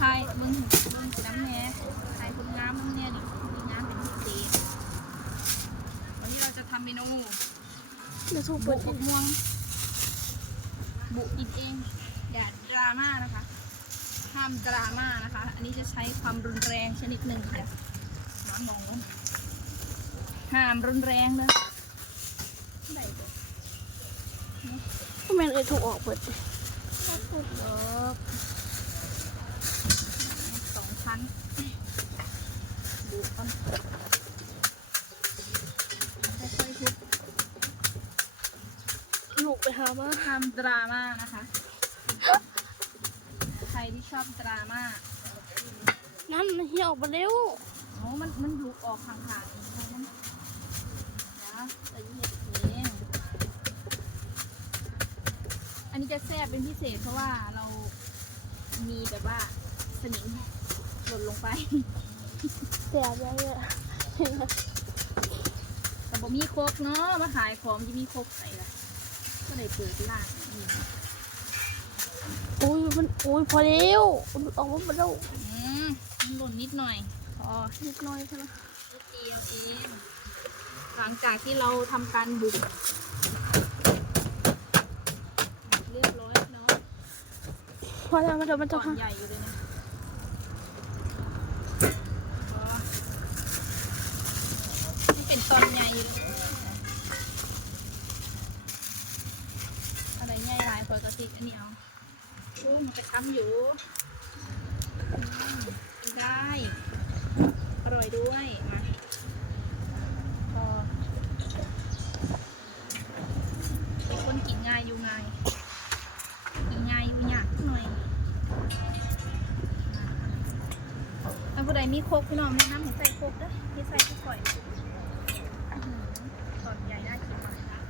ทายเบิ้งเบิ้งน้ำแน่ทายคนงามน้ำแน่ดิมีงามเป็นพิเศษวันนี้เราจะทำเมนูเดี๋ยวถูกบุเปิดกม่วง บุกินเองอย่าดราม่านะคะ ห้ามดราม่านะคะ อันนี้จะใช้ความรุนแรงชนิดหนึ่งค่ะน้ำมองแล้วห้ามรุนแรงเลยได้เลยทำไมเลยถูกออกเปิดก็ถูกเวิร์ก สองชั้นบุกกันค่อยๆทุบลูกไปหามาห้ามดราม่านะคะ ใครที่ชอบดราม่านั่นเฮียออกมาเร็วโอ้มันมันลุกออกห่างๆใช่ไหมนะแต่ยี่เห็ดเองอันนี้จะแซ่บเป็นพิเศษเพราะว่าเรามีแบบว่าสนิม หล่นลงไปเสียใจเลยแต่บ่มีโครกเนาะมาขายของจะมีโครกใส่ละก็เลยเปิดร้านนี่อุ้ยมันอุ้ยพอเร็วมันออกมาเร็วอืมมันหล่นนิดหน่อยพอนิดหน่อยใช่ไหมนิดเดียวเองหลังจากที่เราทำการบุกเรียบร้อยเนาะพอแล้วมันจะมันตจะอนค่ะใหญ่อยู่เลยนะอ๋อมันเป็นต อนใหญ่อยู่เลยอะไรใหญ่หลายปกติอันนี้เอาโอ้มันจะทำอยู่ได้ อร่อยด้วยมาพอเป็นคนกินง่ายอยู่ง่ายกินง่ายอยู่ยากหน่อยถ้าผู้ใดมีโคกพี่น้องแนะนำให้ใส่โคกเด้อที่ใส่ที่ก่อยอื้อหือตอนใหญ่น่ากินมากนะ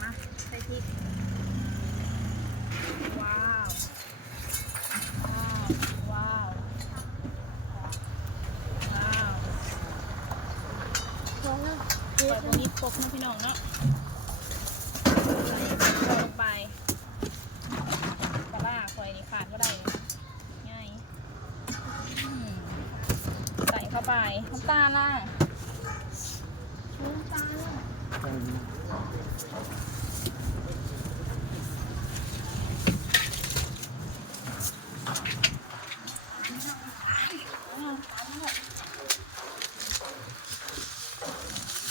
มาใส่พริกว้าวว้าวว้าว พอ แล้วเปิดตรงนี้ปกนะพี่น้องเนาะใส่ลงไปปลาคอยนี่ขาดก็ได้ง่ายใส่เข้าไปน้ำตาลล่ะน้ำตาลล่ะ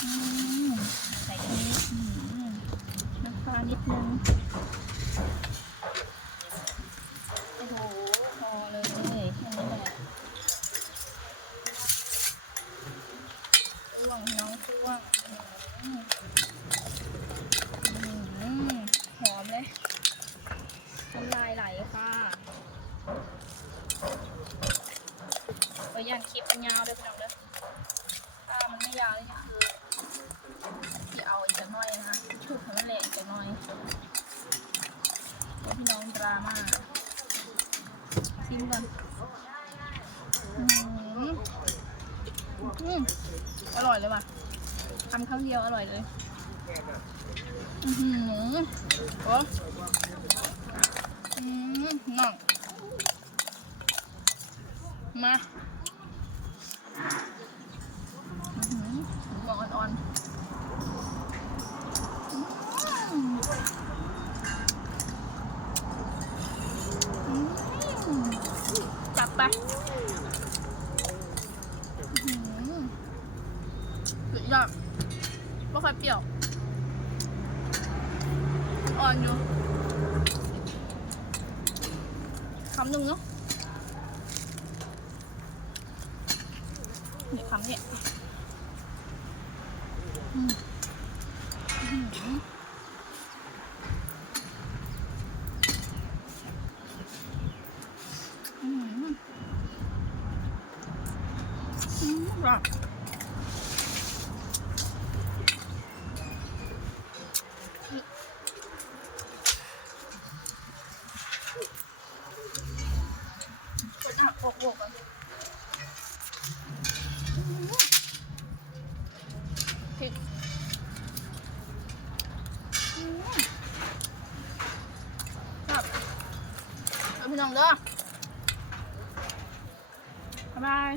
อืมใส่อันนี้อืม นิดนึง โอ้โห พอเลยแค่นี้แหละช่วงน้องช่วงอืมอืมหอมเลยน้ำลายไหลค่ะก็ย่างคลิปยาวเลยพี่น้องเด้อ ถ้ามันไม่ยาวเลยคือที่เอาอีกสักหน่อยนะชุบให้มันเลกสักหน่อยพี่น้องดราม่าชิมก่อนอืมอืมอร่อยเลยว่ะทำข้าวเดียวอร่อยเลยอือหือโอ้อืมน่องมา มองอ่อนๆอืมอืมจับไปอื้อหือสุดยอดไม่ค่อยเปรี้ยว อ่อนอยู่คำหนึ่งเนาะนี่คำเนี่ย อืมอื้อหืออื้อหืออืมอร่อยคนอะโอกๆกันพริกอืมครับ พี่น้องเด้อบ๊ายบาย